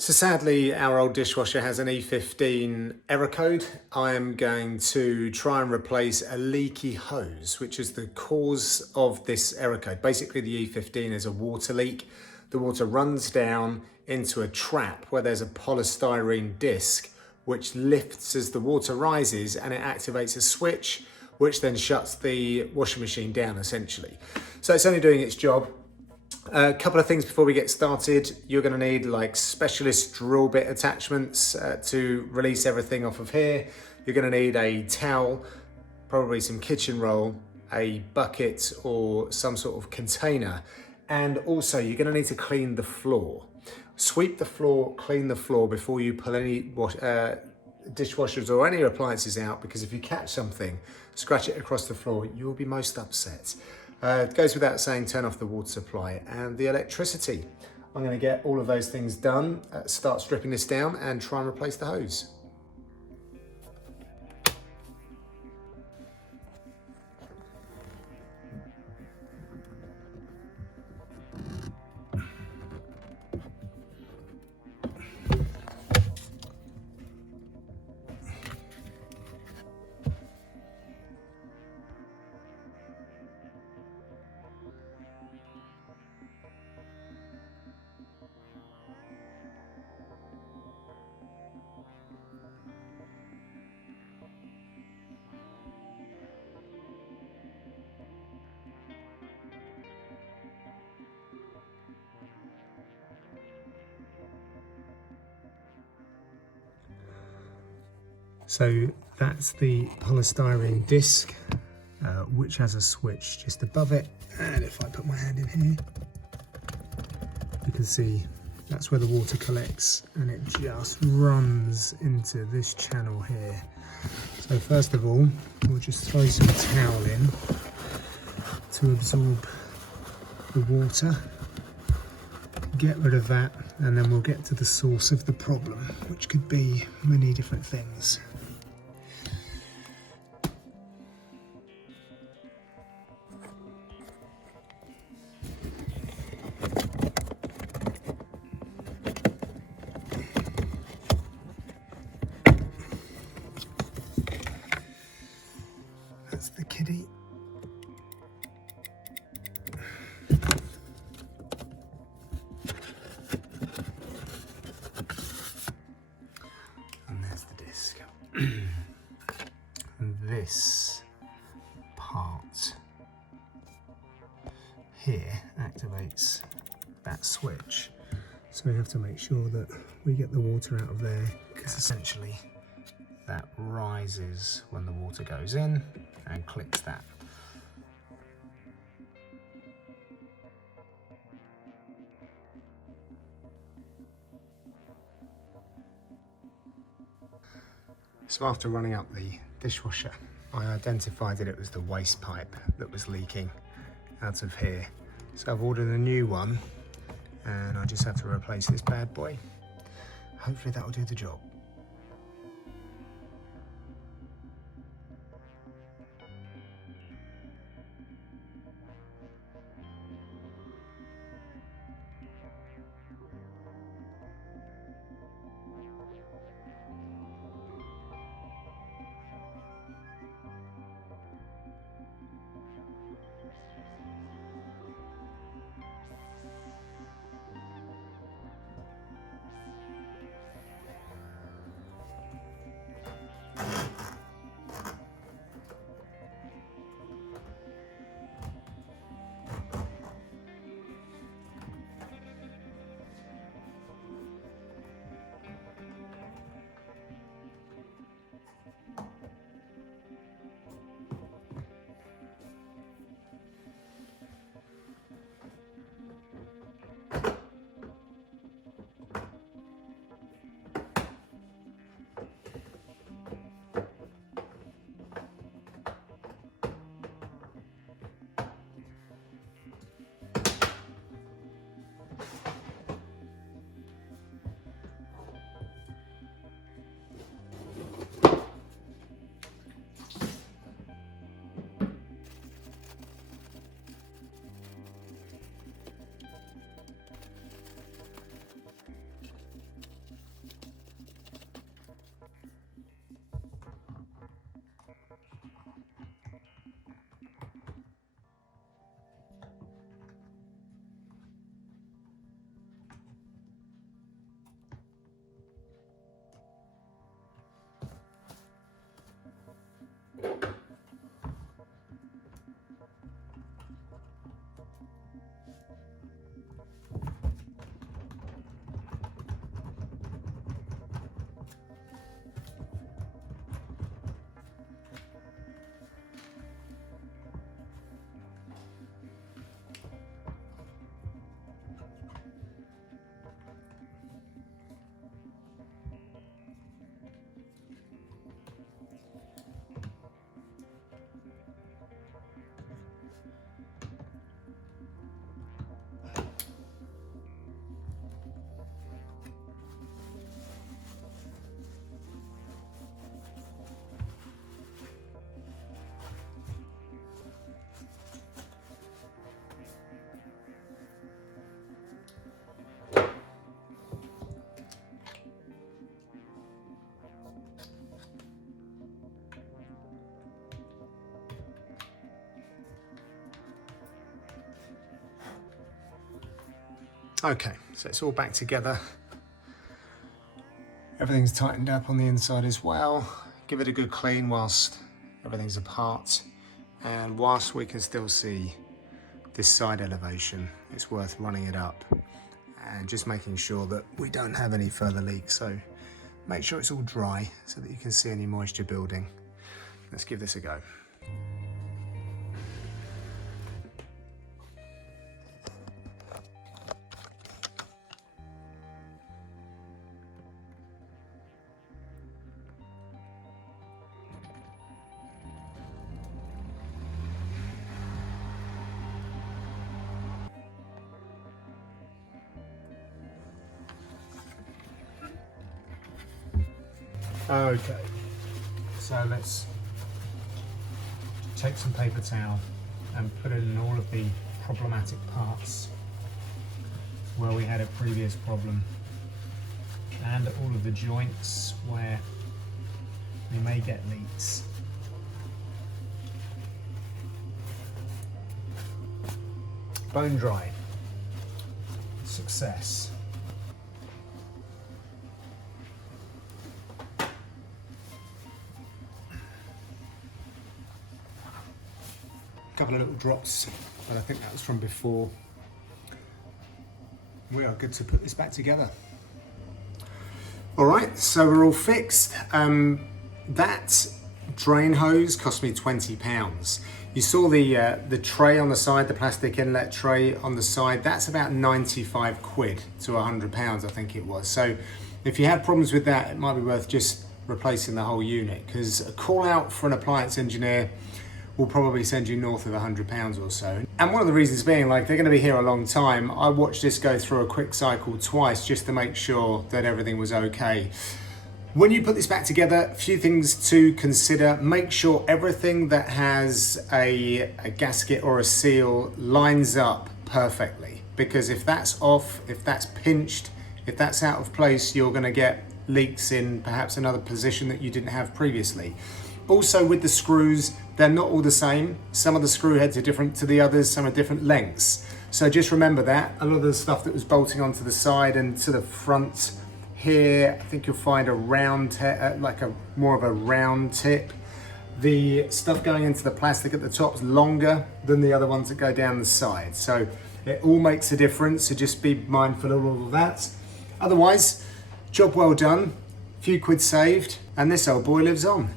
So sadly, our old dishwasher has an E15 error code. I am going to try and replace a leaky hose, which is the cause of this error code. Basically, the E15 is a water leak. The water runs down into a trap where there's a polystyrene disc, which lifts as the water rises, and it activates a switch, which then shuts the washing machine down, essentially. So it's only doing its job. A couple of things before we get started. You're going to need like specialist drill bit attachments to release everything off of here. You're going to need a towel, probably some kitchen roll, a bucket or some sort of container, and also you're going to need to clean the floor. Sweep the floor, clean the floor before you pull any dishwashers or any appliances out, because if you catch something, scratch it across the floor, you'll be most upset. It goes without saying, turn off the water supply and the electricity. I'm going to get all of those things done, start stripping this down and try and replace the hose. So that's the polystyrene disc, which has a switch just above it. And if I put my hand in here, you can see that's where the water collects, and it just runs into this channel here. So first of all, we'll just throw some towel in to absorb the water, get rid of that, and then we'll get to the source of the problem, which could be many different things. That's the kiddie. And there's the disc. And this part here activates that switch. So we have to make sure that we get the water out of there, because essentially that rises when the water goes in and clicks that. So after running up the dishwasher, I identified that it was the waste pipe that was leaking out of here. So I've ordered a new one, and I just have to replace this bad boy. Hopefully that'll do the job. Okay, so it's all back together. Everything's tightened up on the inside as well. Give it a good clean whilst everything's apart. And whilst we can still see this side elevation, it's worth running it up and just making sure that we don't have any further leaks. So make sure it's all dry so that you can see any moisture building. Let's give this a go. Okay, so let's take some paper towel and put it in all of the problematic parts where we had a previous problem, and all of the joints where we may get leaks. Bone dry. Success. Couple of little drops, but I think that was from before. We are good to put this back together. All right, so we're all fixed. That drain hose cost me £20. You saw the tray on the side, the plastic inlet tray on the side. That's about 95 quid to £100, I think it was. So if you had problems with that, it might be worth just replacing the whole unit, because a call out for an appliance engineer will probably send you north of £100 or so. And one of the reasons being, like, they're going to be here a long time. I watched this go through a quick cycle twice just to make sure that everything was okay. When you put this back together, a few things to consider. Make sure everything that has a gasket or a seal lines up perfectly, because if that's off, if that's pinched, if that's out of place, you're going to get leaks in perhaps another position that you didn't have previously. Also with the screws, they're not all the same. Some of the screw heads are different to the others, some are different lengths. So just remember that. A lot of the stuff that was bolting onto the side and to the front here, I think you'll find a round, like a more of a round tip. The stuff going into the plastic at the top is longer than the other ones that go down the side. So it all makes a difference, so just be mindful of all of that. Otherwise, job well done, few quid saved, and this old boy lives on.